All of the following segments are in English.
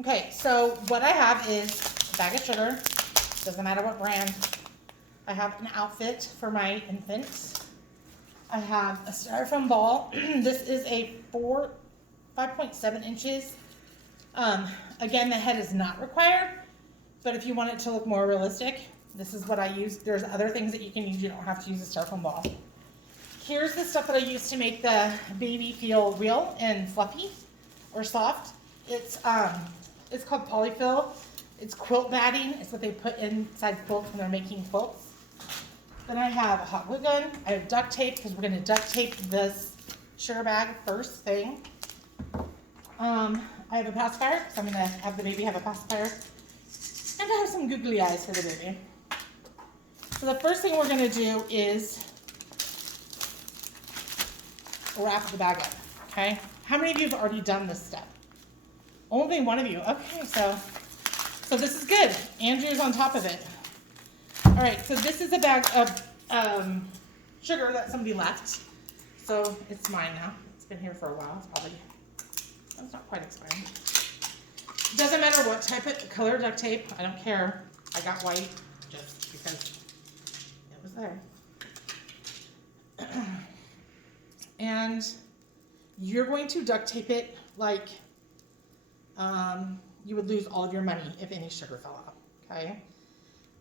Okay, so what I have is a bag of sugar. Doesn't matter what brand. I have an outfit for my infant. I have a styrofoam ball. This is a 5.7 inches. Again, the head is not required, but if you want it to look more realistic, this is what I use. There's other things that you can use. You don't have to use a styrofoam ball. Here's the stuff that I use to make the baby feel real and fluffy or soft. It's called polyfill. It's quilt batting. It's what they put inside quilts when they're making quilts. Then I have a hot glue gun. I have duct tape because we're going to duct tape this sugar bag first thing. I have a pacifier because I'm going to have the baby have a pacifier. And I have some googly eyes for the baby. So the first thing we're going to do is wrap the bag up, okay? How many of you have already done this step? Only one of you. Okay, so this is good. Andrew's on top of it. All right, so this is a bag of sugar that somebody left. So it's mine now. It's been here for a while. It's not quite expired. Doesn't matter what type of color duct tape. I don't care. I got white just because it was there. And you're going to duct tape it like you would lose all of your money if any sugar fell out, okay?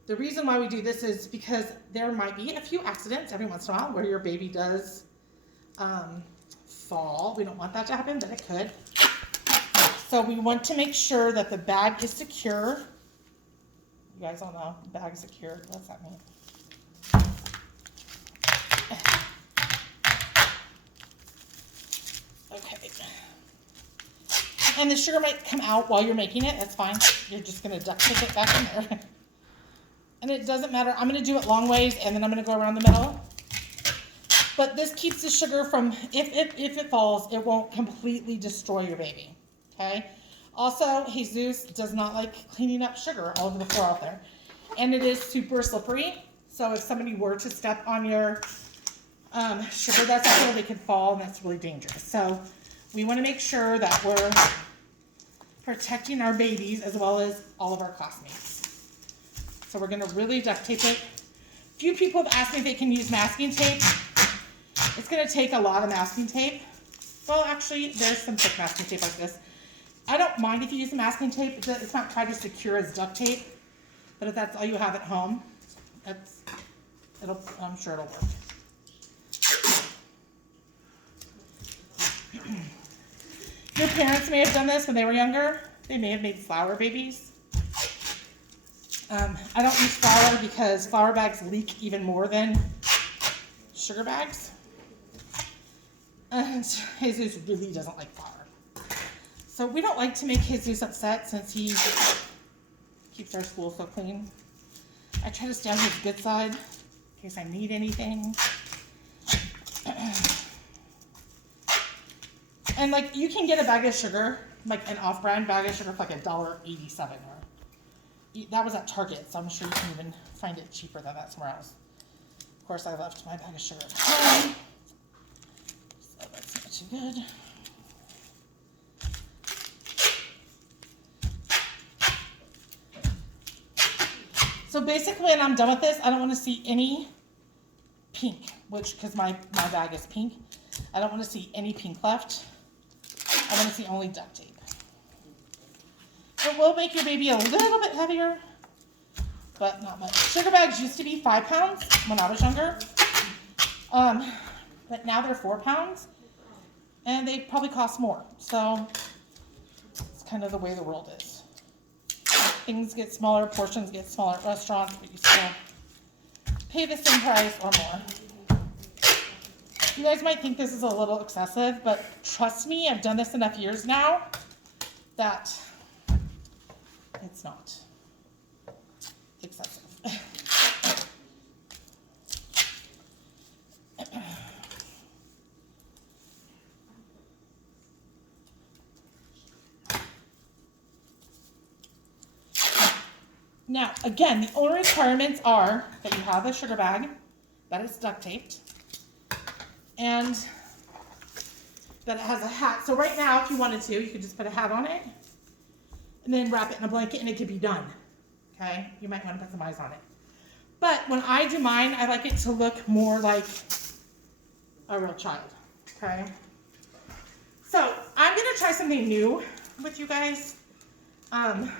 The reason why we do this is because there might be a few accidents every once in a while where your baby does fall. We don't want that to happen, but it could. So we want to make sure that the bag is secure. You guys all know, bag is secure. What's that mean? Okay. And the sugar might come out while you're making it. That's fine. You're just going to duct tape it back in there. And it doesn't matter. I'm going to do it long ways, and then I'm going to go around the middle. But this keeps the sugar from, if it falls, it won't completely destroy your baby. Okay? Also, Jesus does not like cleaning up sugar all over the floor out there. And it is super slippery. So if somebody were to step on your sugar that's out there, they could fall, and that's really dangerous. So we want to make sure that we're protecting our babies as well as all of our classmates. So we're going to really duct tape it. Few people have asked me if they can use masking tape. It's going to take a lot of masking tape. Well, actually, there's some thick masking tape like this. I don't mind if you use the masking tape. It's not quite as secure as duct tape. But if that's all you have at home, I'm sure it'll work. Your parents may have done this when they were younger. They may have made flour babies. I don't use flour because flour bags leak even more than sugar bags. And Jesus really doesn't like flour. So we don't like to make Jesus upset since he keeps our school so clean. I try to stay on his good side in case I need anything. And like you can get a bag of sugar, like an off-brand bag of sugar for like $1.87 or that was at Target, so I'm sure you can even find it cheaper than that somewhere else. Of course, I left my bag of sugar at home, so that's not too good. So basically, when I'm done with this, I don't want to see any pink, because my bag is pink. I don't want to see any pink left. I want to see only duct tape. It will make your baby a little bit heavier, but not much. Sugar bags used to be 5 pounds when I was younger, but now they're 4 pounds, and they probably cost more. So it's kind of the way the world is. Things get smaller, portions get smaller at restaurants, but you still pay the same price or more. You guys might think this is a little excessive, but trust me, I've done this enough years now that it's not excessive. Now, again, the only requirements are that you have a sugar bag, that it's duct taped, and that it has a hat. So right now, if you wanted to, you could just put a hat on it. and then wrap it in a blanket and it could be done. Okay, you might want to put some eyes on it. But when I do mine, I like it to look more like a real child. Okay, so I'm gonna try something new with you guys. I've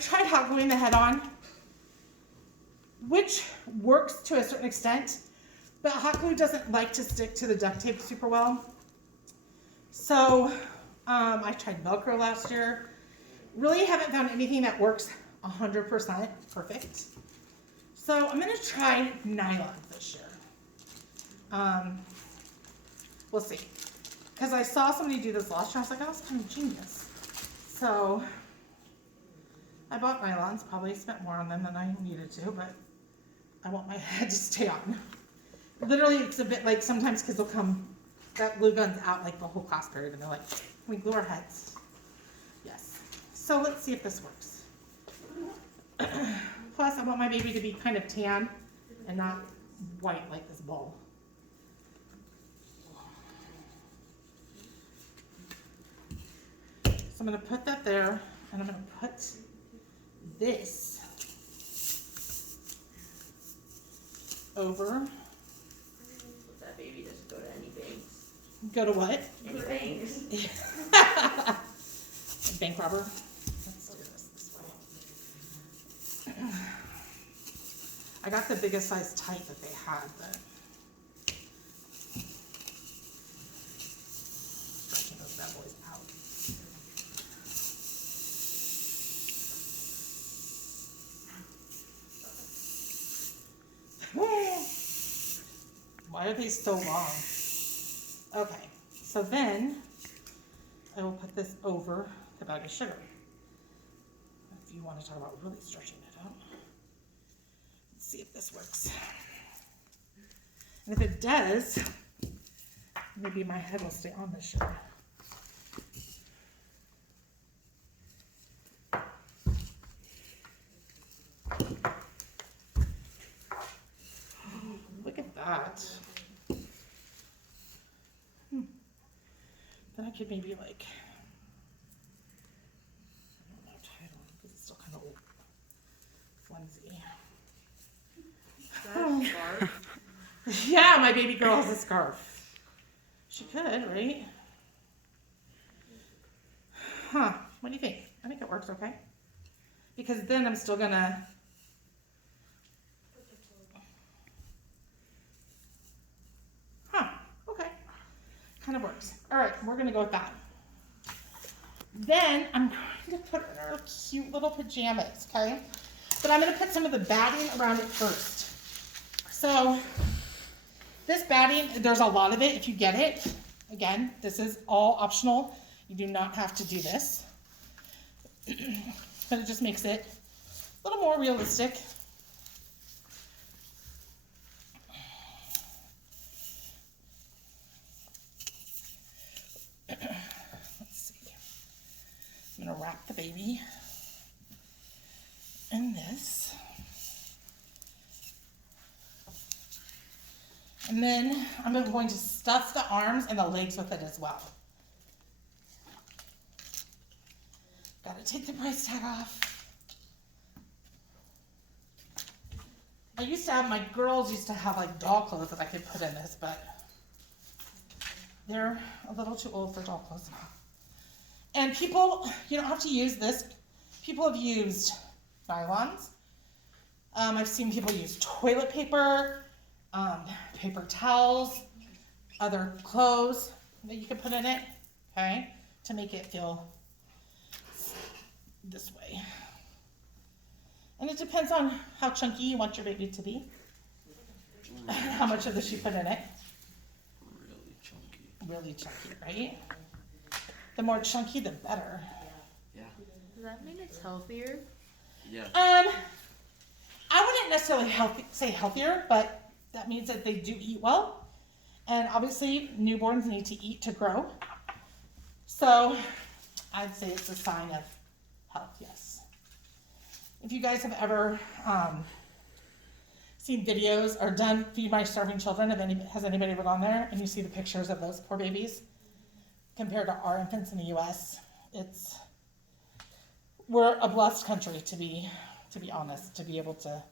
tried hot gluing the head on, which works to a certain extent, but hot glue doesn't like to stick to the duct tape super well. So I tried Velcro last year. Really haven't found anything that works 100% perfect. So I'm gonna try nylon this year. We'll see. Because I saw somebody do this last year, I was like, oh, that's kind of genius. So I bought nylons, probably spent more on them than I needed to, but I want my head to stay on. Literally, it's a bit like sometimes kids will come, that glue gun's out like the whole class period, and they're like, can we glue our heads? Yes. So let's see if this works. Plus, I want my baby to be kind of tan and not white like this ball. So I'm going to put that there, and I'm going to put this over. That baby doesn't go to any banks. Go to what? Any banks. Bank robber. Let's do this way. I got the biggest size tight that they had, but stretching those bad boys out. Why are these so long? Okay, so then I will put this over the bag of sugar. If you want to talk about really stretching it out. Let's see if this works. And if it does, maybe my head will stay on the sugar. Look at that. Then I could maybe like, I don't know, tie it on because it's still kind of flimsy. Is that a scarf? Yeah, my baby girl has a scarf. She could, right? Huh, what do you think? I think it works okay. Because then I'm still gonna, okay, kind of works. All right, we're gonna go with that. Then I'm going to put her cute little pajamas, okay? But I'm gonna put some of the batting around it first. So this batting, there's a lot of it if you get it. Again, this is all optional. You do not have to do this. But it just makes it a little more realistic. Let's see. I'm gonna wrap the baby in this. And then I'm going to stuff the arms and the legs with it as well. Gotta take the price tag off. I used to have, my girls used to have like doll clothes that I could put in this, but they're a little too old for doll clothes now. And people, you don't have to use this. People have used nylons. I've seen people use toilet paper, paper towels, other clothes that you can put in it, okay, to make it feel this way. And it depends on how chunky you want your baby to be, how much of this you put in it. Really chunky. Really chunky, right? The more chunky, the better. Yeah. Does that mean it's healthier? Yeah. I wouldn't necessarily say healthier, but that means that they do eat well. And obviously, newborns need to eat to grow. So I'd say it's a sign of health, yes. If you guys have ever seen videos or done Feed My Starving Children, has anybody ever gone there and you see the pictures of those poor babies compared to our infants in the US, it's we're a blessed country to be honest, to be able to,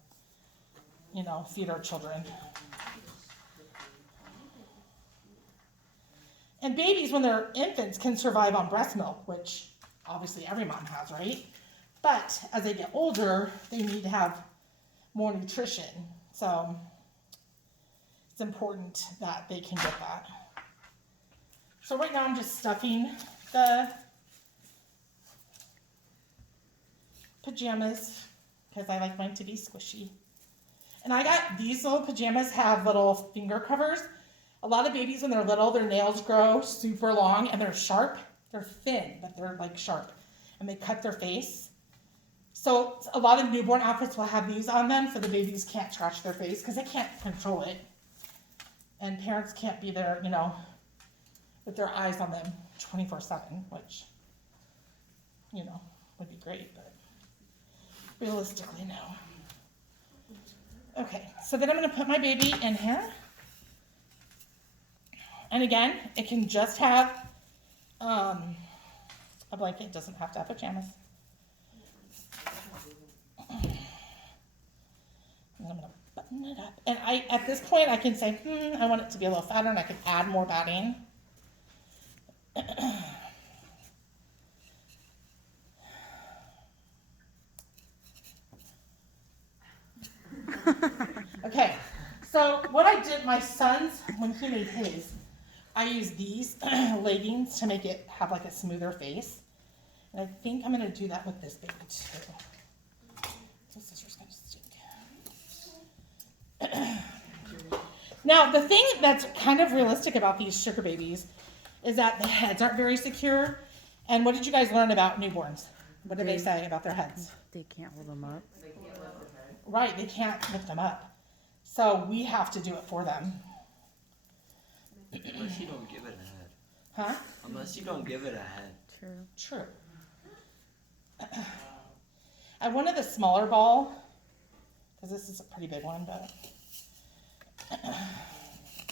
feed our children. And babies, when they're infants, can survive on breast milk, which obviously every mom has, right? But as they get older, they need to have more nutrition. So it's important that they can get that. So right now I'm just stuffing the pajamas because I like mine to be squishy. And I got these little pajamas have little finger covers. A lot of babies when they're little, their nails grow super long and they're sharp. They're thin, but they're like sharp. And they cut their face. So a lot of newborn outfits will have these on them so the babies can't scratch their face because they can't control it. And parents can't be there, with their eyes on them 24/7, which, would be great, but realistically, no. Okay, so then I'm going to put my baby in here. And again, it can just have a blanket. It doesn't have to have pajamas. And I'm going to button it up. And at this point, I can say, I want it to be a little fatter, and I can add more batting. Okay, so what I did, my son's, when he made his, I used these leggings to make it have like a smoother face. And I think I'm going to do that with this baby too. This is just going to stink. Now, the thing that's kind of realistic about these sugar babies is that the heads aren't very secure. And what did you guys learn about newborns? What did they say about their heads? They can't hold them up. Right, they can't lift them up. So we have to do it for them. Unless you don't give it a head. Huh? Unless you don't give it a head. True. I wanted the smaller ball, because this is a pretty big one, but.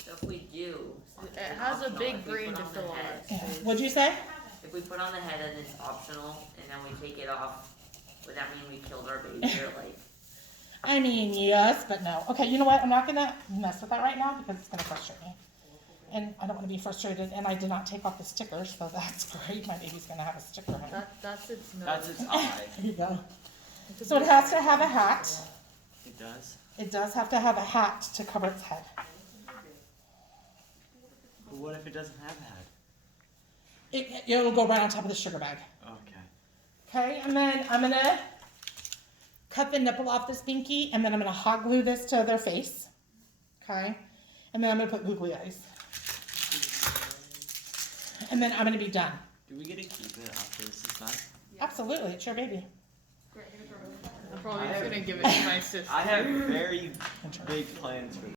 So if we do. It has a optional, big if we brain put to on the fill head- on it. What'd you say? If we put on the head and it's optional, and then we take it off, would that mean we killed our baby or like? I mean, yes, but no. Okay, you know what? I'm not gonna mess with that right now because it's gonna frustrate me. And I don't wanna be frustrated, and I did not take off the stickers, so that's great. My baby's gonna have a sticker on it. That's its nose. That's its eye. There you go. So it has to have a hat. It does. It does have to have a hat to cover its head. But what if it doesn't have a head? It'll go right on top of the sugar bag. Okay. Okay, and then I'm gonna cut the nipple off this binky, and then I'm gonna hot glue this to their face. Okay, and then I'm gonna put googly eyes. And then I'm gonna be done. Do we get to keep it after this is done? Absolutely, it's your baby. I'm probably just gonna give it to my sister. I have very big plans for this.